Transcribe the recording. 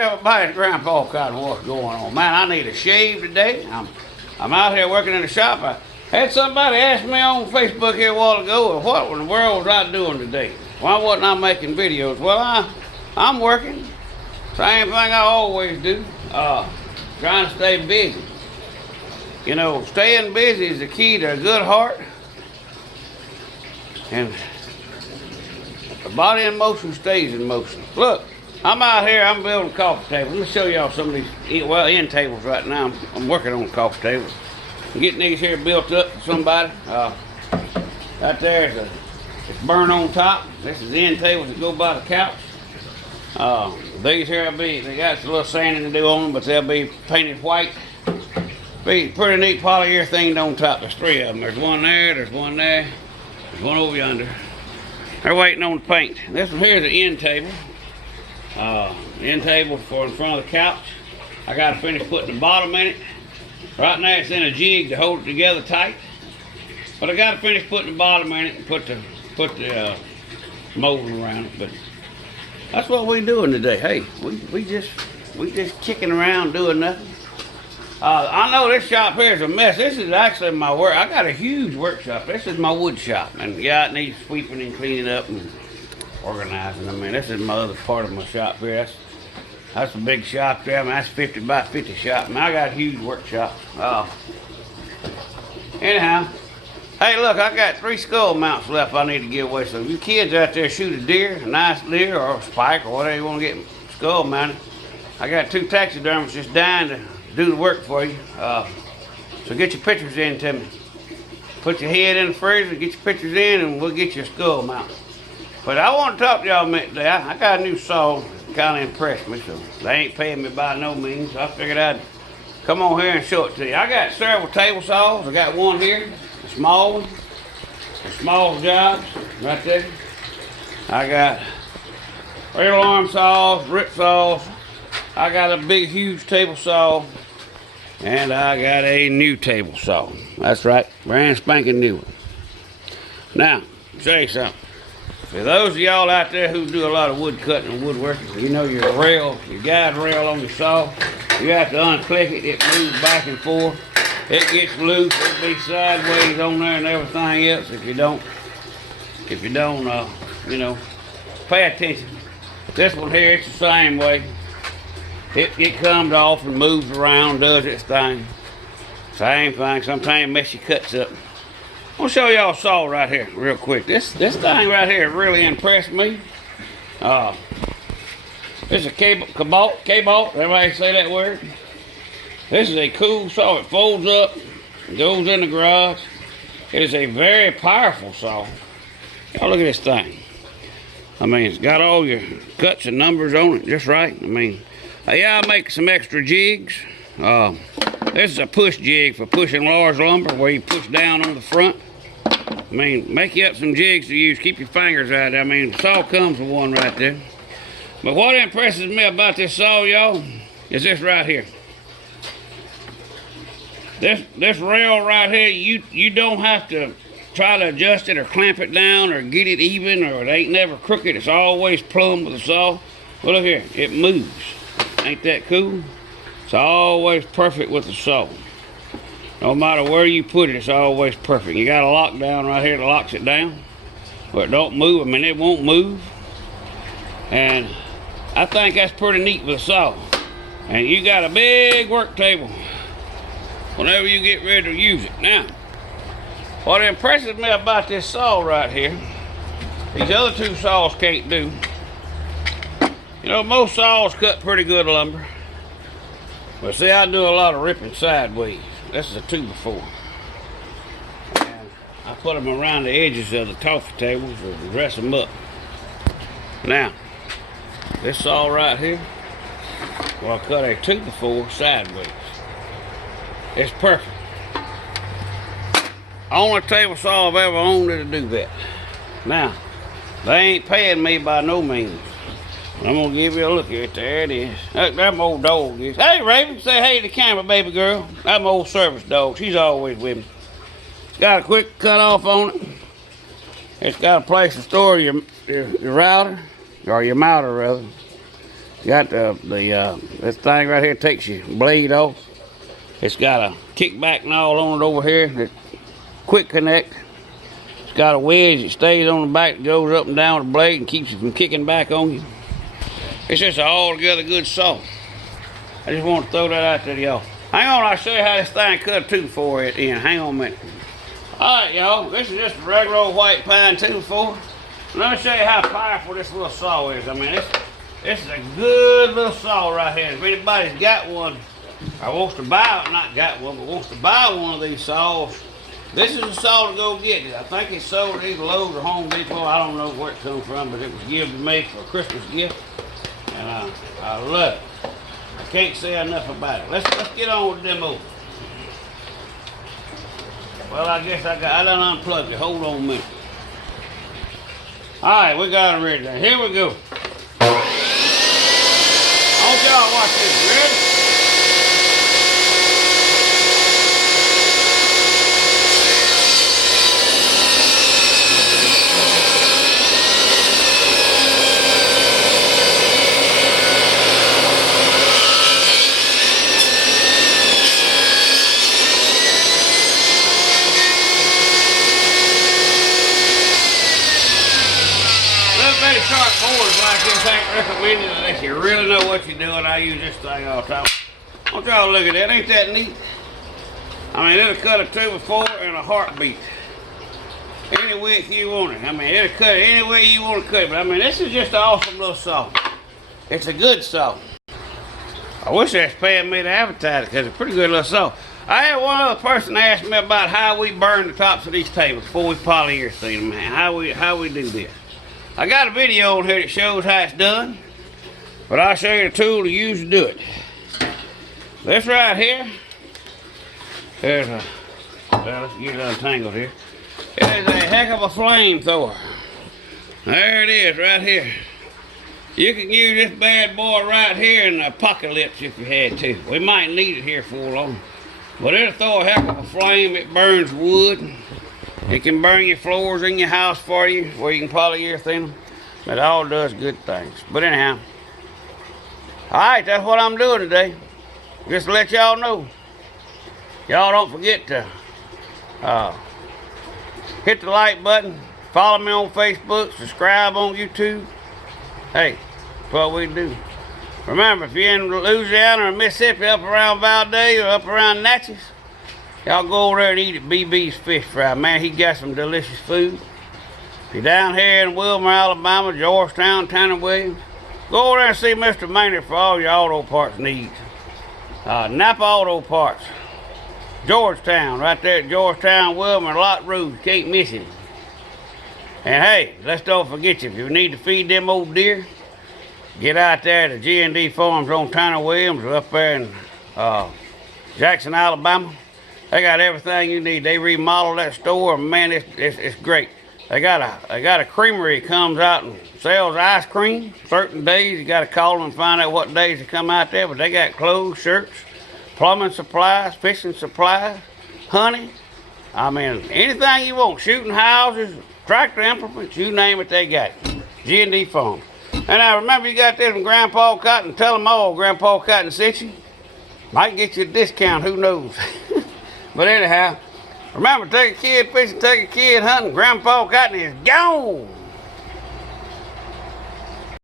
everybody's grandpa kind of what's going on. Man, I need a shave today. I'm out here working in the shop. I had somebody ask me on Facebook here a while ago, what in the world was I doing today? Why wasn't I making videos? Well, I'm working. Same thing I always do. Trying to stay busy. You know, staying busy is the key to a good heart. And the body in motion stays in motion. Look, I'm out here, I'm building coffee tables. Let me show y'all some of these, end tables right now. I'm working on coffee tables. I'm getting these here built up for somebody. Right there is it's burn on top. This is the end tables that go by the couch. These here they got a little sanding to do on them, but they'll be painted white. Be pretty neat polyurethane on top. There's three of them. There's one there, there's one there, there's one over yonder. They're waiting on the paint. This one here is the end table. The end table for in front of the couch. I got to finish putting the bottom in it. Right now it's in a jig to hold it together tight. But I got to finish putting the bottom in it and put the molding around it. But that's what we're doing today. Hey, we just kicking around doing nothing. I know this shop here is a mess. This is actually my work. I got a huge workshop. This is my wood shop. And yeah, it needs sweeping and cleaning up and organizing. I mean, this is my other part of my shop here. That's a big shop there. I mean, that's 50 by 50 shop. I mean, I got a huge workshop. Anyhow, hey, look, I got 3 skull mounts left I need to give away. So if you kids out there shoot a deer, a nice deer or a spike or whatever you want to get skull mounted, I got 2 taxidermists just dying to do the work for you. So get your pictures in to me. Put your head in the freezer, get your pictures in, and we'll get you a skull mount. But I want to talk to y'all a minute today. I got a new saw that kind of impressed me, so they ain't paying me by no means. So I figured I'd come on here and show it to you. I got several table saws. I got one here, a small one, the small jobs right there. I got rail arm saws, rip saws. I got a big, huge table saw, and I got a new table saw. That's right, brand spanking new one. Now, show you something. For those of y'all out there who do a lot of wood cutting and woodworking, you know your guide rail on your saw, you have to unclick it. It moves back and forth. It gets loose. It'll be sideways on there and everything else if you don't, you know, pay attention. This one here, it's the same way. It comes off and moves around, does its thing. Same thing. Sometimes it messes your cuts up. I'm gonna show y'all a saw right here, real quick. This thing right here really impressed me. This is a Cobalt. Everybody say that word? This is a cool saw. It folds up, goes in the garage. It is a very powerful saw. Y'all look at this thing. I mean, it's got all your cuts and numbers on it just right. I mean, yeah, I make some extra jigs. This is a push jig for pushing large lumber where you push down on the front. I mean, make you up some jigs to use. Keep your fingers out there. I mean, the saw comes with one right there. But what impresses me about this saw, y'all, is this right here. This rail right here, you don't have to try to adjust it or clamp it down or get it even, or it ain't never crooked. It's always plumb with the saw. Well, look here, it moves. Ain't that cool? It's always perfect with the saw. No matter where you put it, it's always perfect. You got a lock down right here that locks it down, but it don't move. I mean, it won't move. And I think that's pretty neat with a saw. And you got a big work table whenever you get ready to use it. Now, what impresses me about this saw right here, these other 2 saws can't do. You know, most saws cut pretty good lumber. But see, I do a lot of ripping sideways. This is a 2x4. And I put them around the edges of the toffee tables to dress them up. Now, this saw right here, well, I cut a 2x4 sideways. It's perfect. Only table saw I've ever owned that'll do that. Now, they ain't paying me by no means. I'm gonna give you a look at it. There it is. That my old dog is. Hey, Raven, say hey to the camera, baby girl. That's my old service dog. She's always with me. It's got a quick cut off on it. It's got a place to store your router, or your mounter rather. Got this thing right here takes your blade off. It's got a kickback knob on it over here. That quick connect. It's got a wedge that stays on the back that goes up and down the blade and keeps it from kicking back on you. It's just an altogether good saw. I just want to throw that out there to y'all. Hang on, I'll show you how this thing cut a tooth for it in. Hang on a minute. Alright, y'all, this is just a regular old white pine 2-4. Let me show you how powerful this little saw is. I mean, this is a good little saw right here. If anybody's got one, or wants to buy it, not got one, but wants to buy one of these saws, this is a saw to go get it. I think it's sold at either Lowe's or Home Depot. I don't know where it comes from, but it was given to me for a Christmas gift. And I love it. I can't say enough about it. Let's get on with the demo. Well, I guess I done unplugged it. Hold on a minute. Alright, we got it ready there. Here we go. I want y'all to watch this. Ready? Sharp boards like this ain't recommended unless you really know what you're doing. I use this thing all the time. I want y'all to look at that. Ain't that neat? I mean, it'll cut a 2x4 in a heartbeat. Any width you want it. I mean, it'll cut it any way you want to cut it. But I mean, this is just an awesome little saw. It's a good saw. I wish they was paying me to advertise it because it's a pretty good little saw. I had one other person ask me about how we burn the tops of these tables before we polyurethane them, man. How we do this. I got a video on here that shows how it's done, but I'll show you the tool to use to do it. This right here, there's a, well, let's get it untangled here. It is a heck of a flamethrower. There it is right here. You can use this bad boy right here in the apocalypse if you had to. We might need it here for long. But it'll throw a heck of a flame. It burns wood. It can burn your floors in your house for you, where you can polyurethane them. It all does good things. But anyhow, alright, that's what I'm doing today. Just to let y'all know. Y'all don't forget to hit the like button, follow me on Facebook, subscribe on YouTube. Hey, that's what we do. Remember, if you're in Louisiana or Mississippi, up around Valdez or up around Natchez, y'all go over there and eat at BB's Fish Fry. Man, he got some delicious food. If you're down here in Wilmer, Alabama, Georgetown, Tanner Williams, go over there and see Mr. Maynard for all your auto parts needs. Napa Auto Parts. Georgetown, right there at Georgetown, Wilmer, Lot Road. You can't miss it. And hey, let's don't forget you. If you need to feed them old deer, get out there to G&D Farms on Tanner Williams or up there in Jackson, Alabama. They got everything you need. They remodeled that store, and man, it's great. They got a creamery that comes out and sells ice cream. Certain days you got to call them and find out what days they come out there. But they got clothes, shirts, plumbing supplies, fishing supplies, honey. I mean, anything you want. Shooting houses, tractor implements, you name it, they got it. G&D Farms. And now remember, you got this from Grandpa Cotton. Tell them all Grandpa Cotton sent you. Might get you a discount, who knows. But anyhow, remember, take a kid fishing, take a kid hunting. Grandpa Cotton is gone.